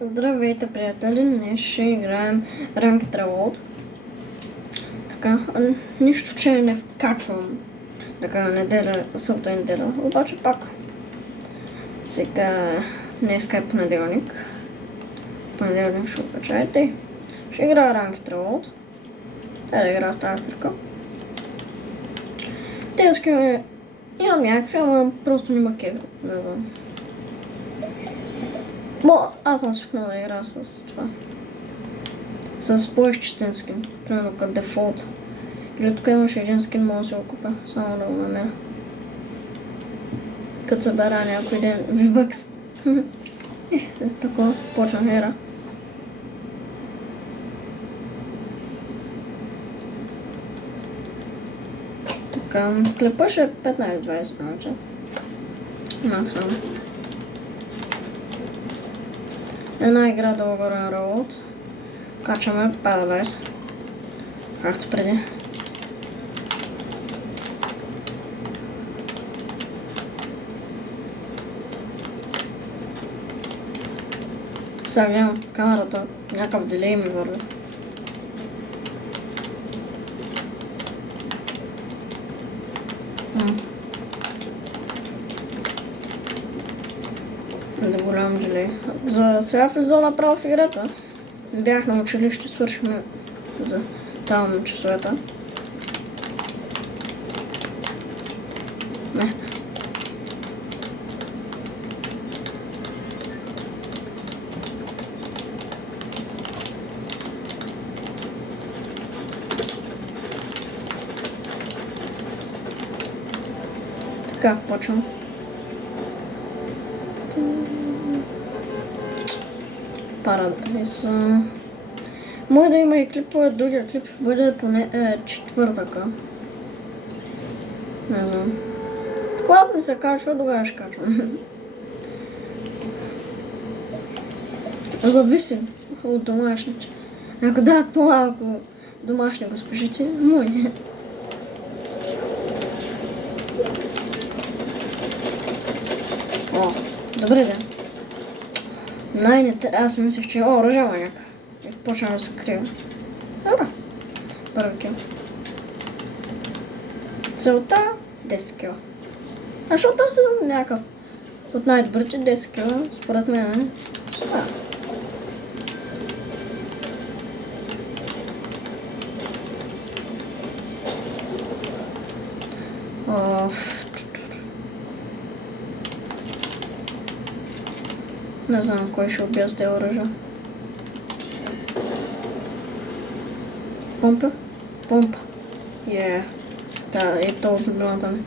Здравейте, приятели! Днес ще играем Ranked Reload. Така, нищо, че не вкачвам така неделя, събота и неделя, обаче пак. Сега днес е понеделник. Понеделник ще окачаете. Ще играя Ranked Reload. Да игра с тази фирка. Те имам някакви, ама просто не ма кефи, не знам. Аз съм свикнал да игра с това. С по-изчистен скин, примерно като дефолт. Или тук имаше един скин, мога да си го купя, само да го намеря. Като събера някой ден V-Bucks. С такова почна игра. Така, клипа ще е 15-20 минути. Максимум. Една игра да огорен Reload. Качваме Paradise. Както преди. Сега гледам камерата, някакъв делей ми върви. Да голям делей. За сега влизам направо в играта. Бях на училище, свършихме за там часовете. Не. Така, почвам. Paradise. Може да има и клипове, другия клип бъде поне четвъртъка. Не знам. Когато ми се качва, тогава ще качвам. Зависи от домашните. Ако дадат по-малко домашни го спешите, мой. О, добре ден. Най-не аз мислех, че има оръжие маняк. И почна да се крива. Добре. Първи кил. Целта 10 кила. А защото аз съм някакъв от най-добрите 10 кила, според мен става. Не знам кой ще убия с тези оръжия. Помпа? Помпа. Да, е това проблемата ми.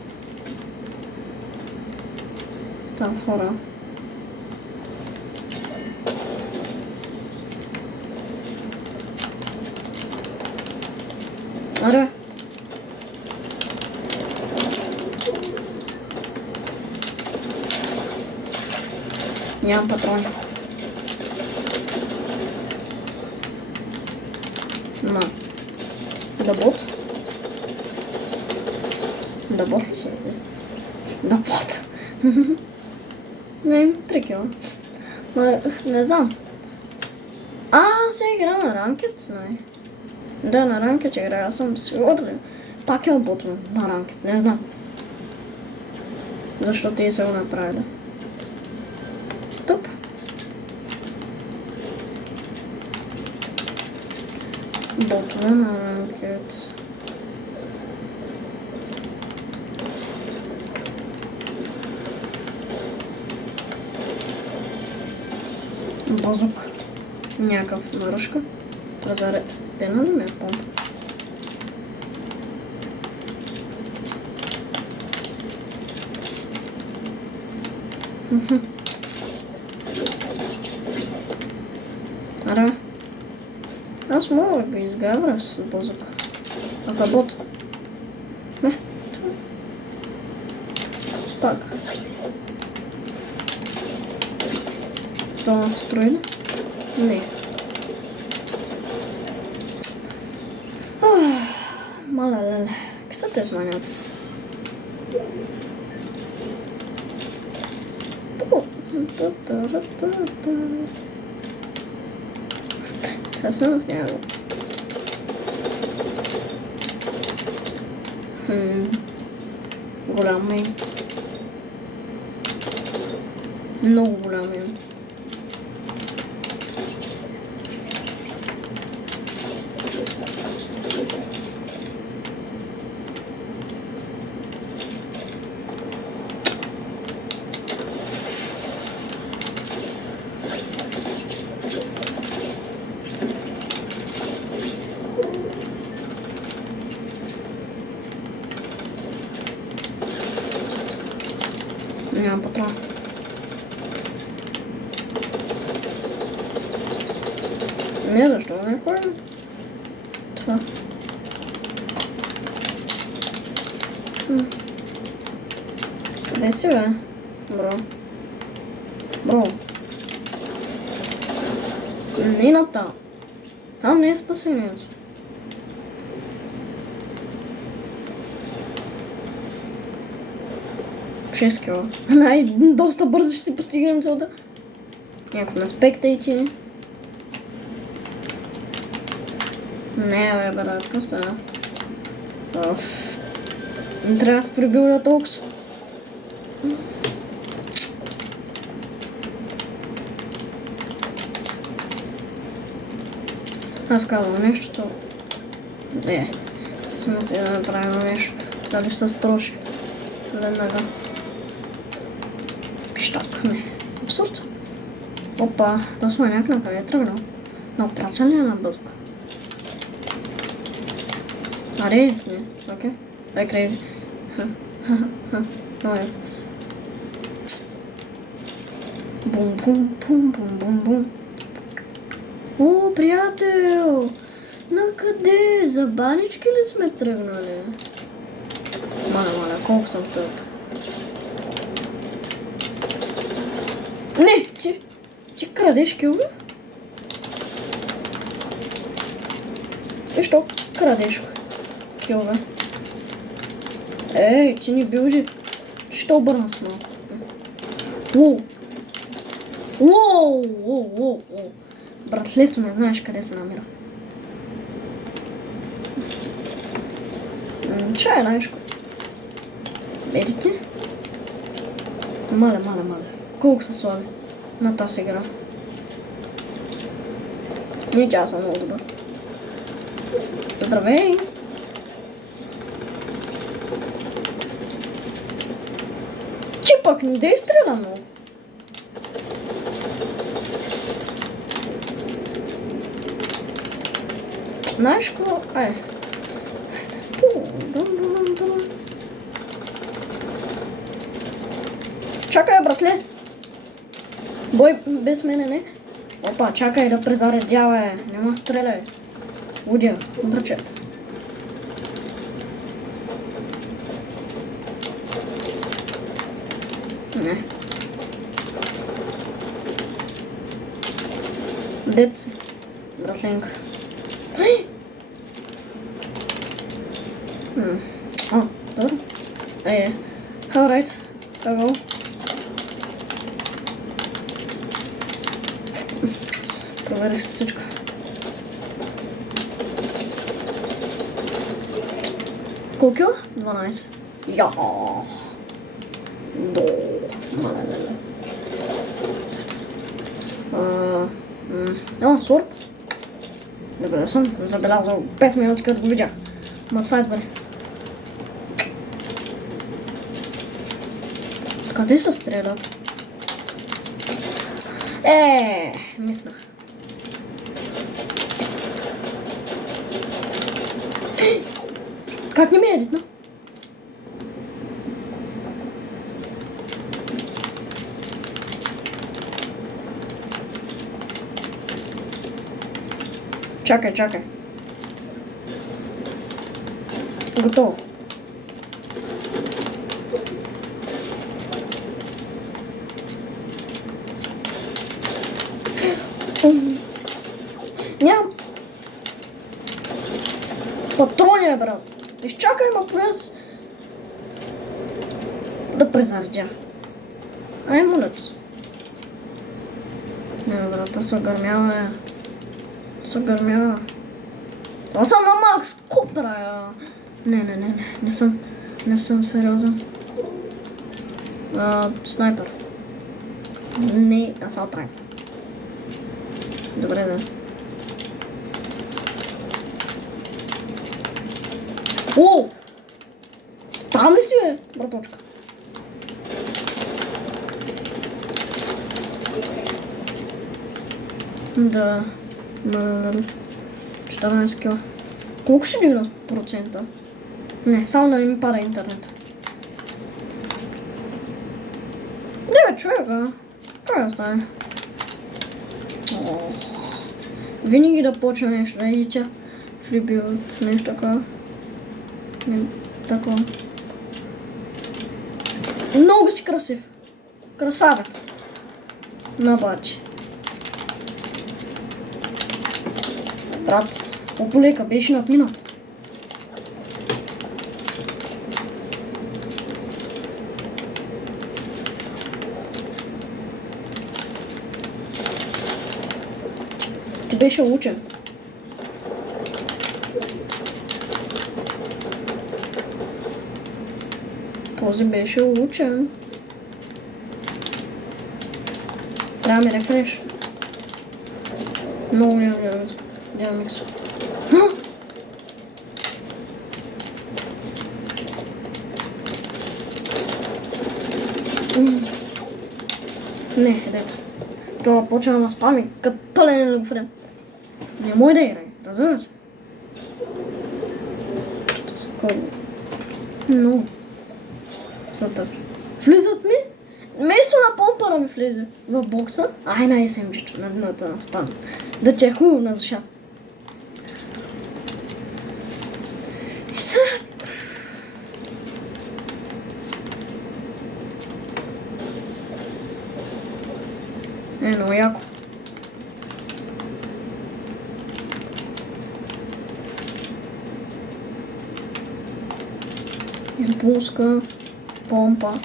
Там хора. Аре! Нямам патрони. Да бот? Да бот ли се? Да бот. Не, 3 кила. Не знам. Сега игра на ранкет, знай. Да, на ранкет игра, аз съм сигурен. Пак е бот на ранкет, не знам. Защо те са го направили? Топ. Ботове на ранкет. Бозук. Някакъв наръжка. Разаредена ли ме е помпа? Аре. Аз мога да го изгавра с бозука. Ако бот. Не. Пак. Това строи ли? Не. Мале, какви са те сманяци? Съвсем с него. Голям е. Много голям е. Нямам патрон. Не, защо не ходим? Това. Къде си, бе? Бро. Мината. Там не е спасението. Кила. Доста бързо ще си постигнем целта. Някакво на спектейти. Не, бе, брат, просто не трябва да се прибилня толкова. Аз казвам нещото. Не, сме си да направим нещо. Дали се строши. Веднага. Пищак, не. Абсурд. Опа, то сме някакъв къде е тръгнал. Но отрача ли е на бъзука? Аре, не, окей. Ай, крейзи. Ой. Бум, бум, бум, бум, бум, бум. О, приятел! На къде? За банички ли сме тръгнали? Маля, колко съм тъп. Не, ти крадеш килове? И що крадеш килове? Ей, ти не бил ли? Що обърна с малко? Уоу. Братлето не знаеш къде се намира. Чай, найшко. Видите? Маля. Колко са слаби на тази игра. Не, че аз съм много добър. Здравей! Че пък не дей стреля много. Знаеш какво? Ай. Чакай, братле! Бой без мене, не? Опа, чакай да презаредява, няма стреляй. Удя, бръчет. Не. Дед си, братленка. Добре. Alright, go. Проверих всичко. Колко кила? 12. Сорб. Добре, съм забелязал 5 минути, като го видях. Ма това е добре. Къде се стрелят? Мислях. Как не ми е видно? Чакай. Готово. Нямам патрони, брат. Изчакай ма през да презаредя. Ай, молец. Не, брат, аз се огърмява. Супер мя. Това съм на Макс Купера. Не съм сериозен. Снайпер. Не, асалт райфъл. Добре, да. О! Там ли си, бе, браточка? Да. 14 кила. Колко ще 90%? Не, само да не ми пада интернет. Девет човека. Как да стане? Винаги да почне нещо, да видите. Фрибилд, нещо такова. Такова. Много си красив. Красавец. Набачи. Брат, ополека, беше напинат. Ти беше учен. Този беше учен. Трябва ми рефреш. Много няма микс. Не, дето. Това почва да спами, като пълен любовен. Не мой да играй, разбираш? Но. Затъп. Влизат ми? Вместо на помпа да ми влезе в бокса, ай на SMG-то, на спам. Да ти е хубаво на душата. И са... Много яко. Импулска, помпа.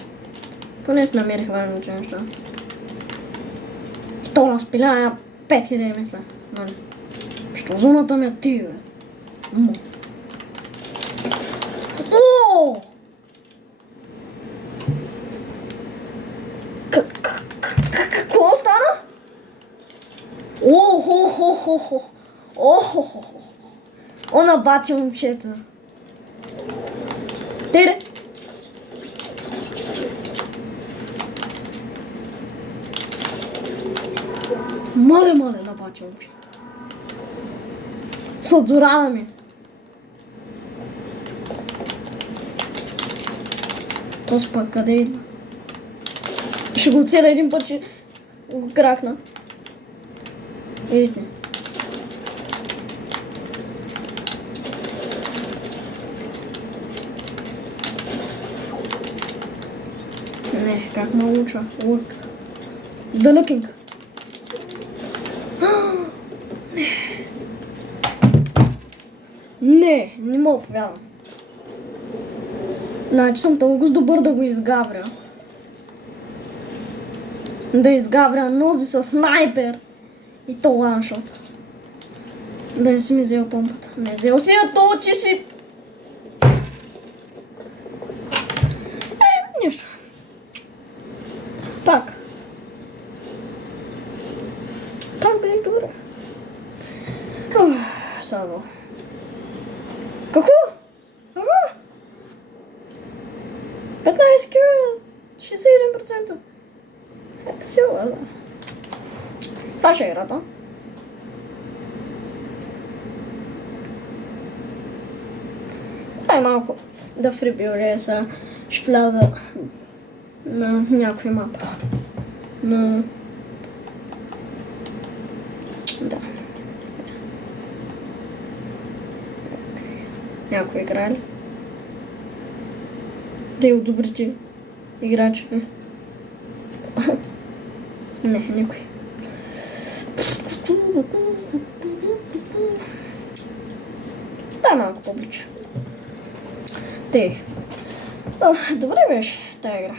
Поне си намерих важните неща. И то разпиля 5000 меса. Нали? Що зоната ми е ти, бе? О! Какво стана? О-хо-хо-хо-хо! О-хо-хо-хо! Она бати момчета. Тере! Мале, на бати момчета. Съдорава ми. Този пък къде идва? Ще го целя един път, че го кракна. Видите. Не, как ме уча? Look. The looking. Не мога повярвам. Значи съм толкова добър да го изгавря. Да изгавря нози с снайпер. И то ланшот. Да не си ми взел помпата. Не взел си я то, че си... Нищо. Пак бе добре. Само. Какво? 15 кила, 61%. Сила, да. Това ще е играта. Дай малко да фрибиле са. Ще вляза на някой мапа. Да. Някой играе ли? Да от добрите играчи. Не, никой. Дай малко по-блича. Добре беше тая игра.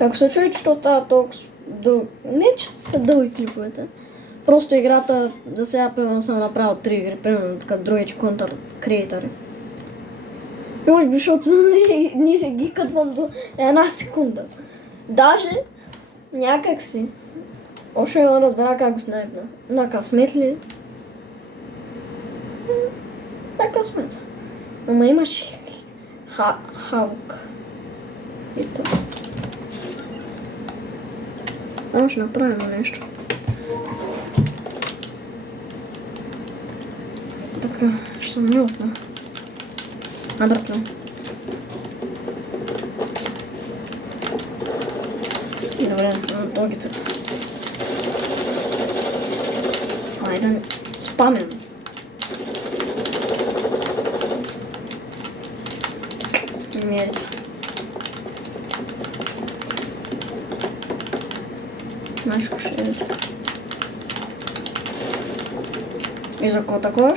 Ако се чуете, че става толкова дълго, не че са дълги клиповете, просто играта за сега примерно съм направил 3 игри, примерно така другите контър креатори. Може би, защото ние се ги кътвам до 1 секунда. Даже някак си, още не разбера как го снайпна. На късмет ли? На късмет. Ама имаш Халк. Ето. Само ще направим нещо. Така, ще съм милтна. Братле. И добре, догица. Айде, спамям. Мерда. Знаеш какво ще е? И за какво такова?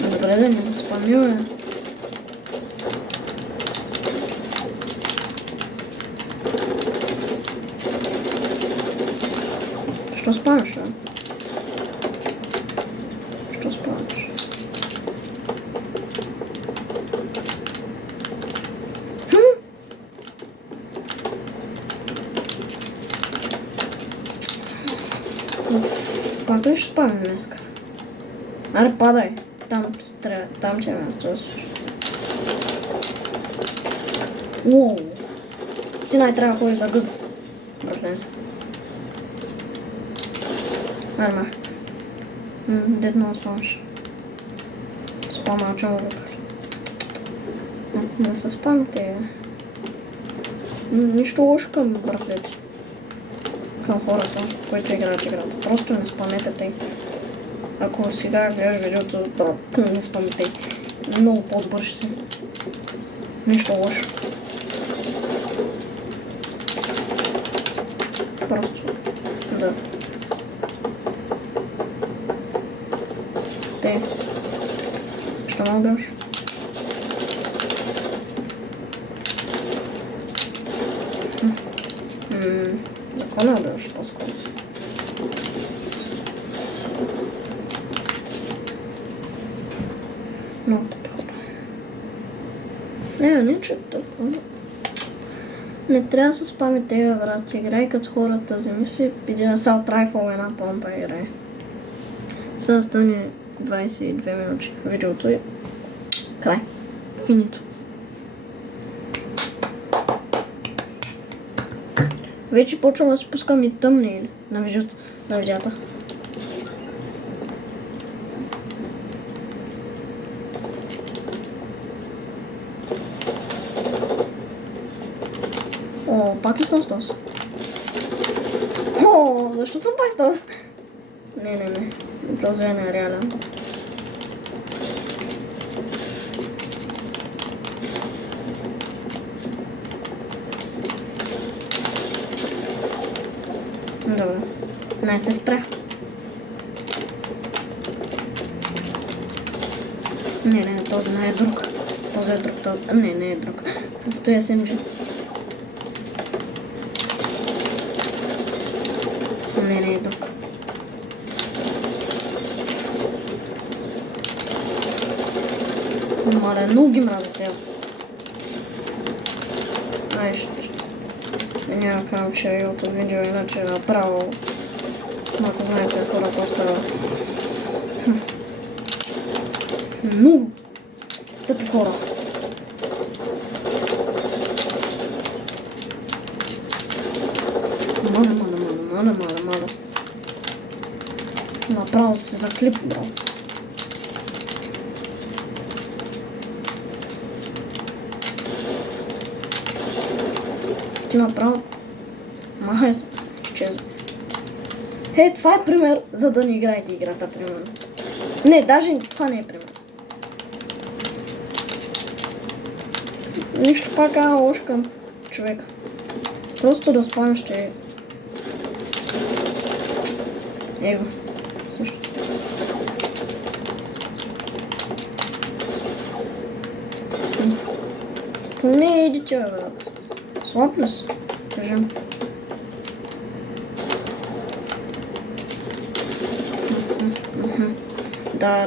Добре, да не го спамила. Що спамиш, бе? Що спамиш? Пак ли ще спамим днеска? Аре, падай. Там че е място. Уоу. Ти най-трябва да ходиш за гъб. Братленца. Аре, мах. Дед много спамаш. Спама, че му въпали. Не се спамите. Нищо лошо към братлете. Към хората, които играят играта. Просто не спамете тъй. Ако сега гледаш видеото, брат, не спамете. Много по-добър ще си. Нищо лошо. Просто да. Те. Що ме убиваш? За кого ме убиваш по-скоро? Много тъпи хора. Не, че тъпи. Не трябва да се спами тега, брат. Играй като хората, вземи си един асалт райфъл, една помпа играй. Сега стане 22 минути видеото и край. Финито. Вече почвам да се пускам и тъмни на видеята. О, пак ли съм стос? О, защо съм пак стос? Не. Този не е реален. Добре. Не се спря. Не, този не е друг. Този е друг. Не е друг. Стоя се мижа. Не е друг. Мале, много ги мразя тега. Ай, няма казвам, че е YouTube видео, иначе е направо. Ако знаете хора, просто много тъпи хора. Мала. Направо се заклип, бро. Ти направо махай се, чезо. Това е пример, за да не играете играта, примерно. Не, даже това не е пример. Нищо пак лошо към човека. Просто да спомням ще... Его. Също. Не, иди тя, брат. Слаб ли си? Кажем.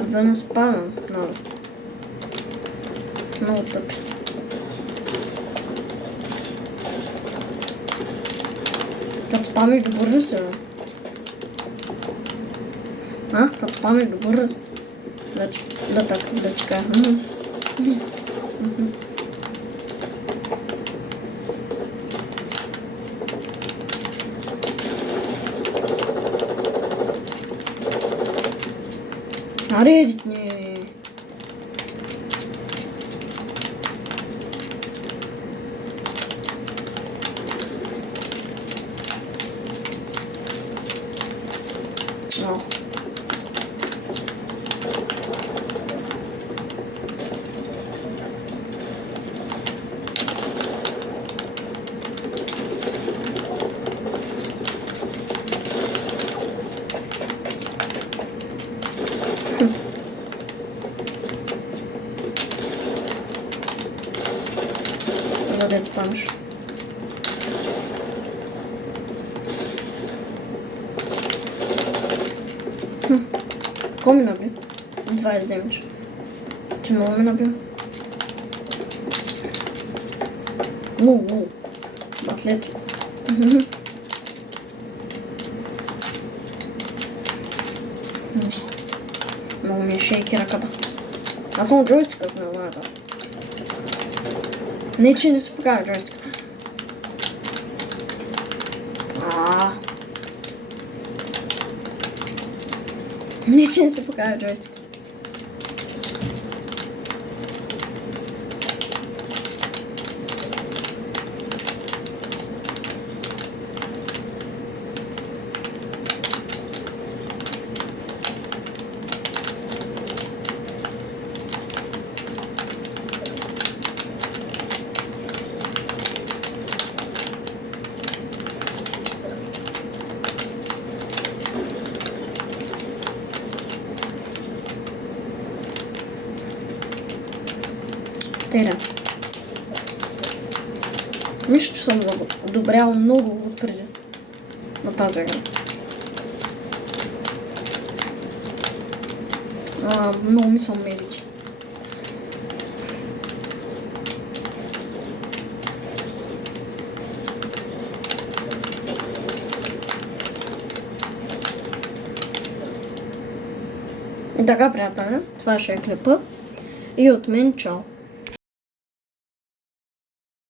Да не спавам. Много тъпи. Като спамиш добър ли си, бе? Като спамиш добър ли си? Да така. Аре, не. О. Да спамиш. Какво ми наби? Това е вземеш. Че много ми наби. Батлето. Много ми е шейки ръката. Аз съм джойстикът на войната. Не, че не се покажа джойстика. Не, че не се покажа джойстика. Тера. Нищо, че съм одобрял много отпреди на тази игра. Много ми са медити. И така, приятели, това ще е клипа. И от мен чао!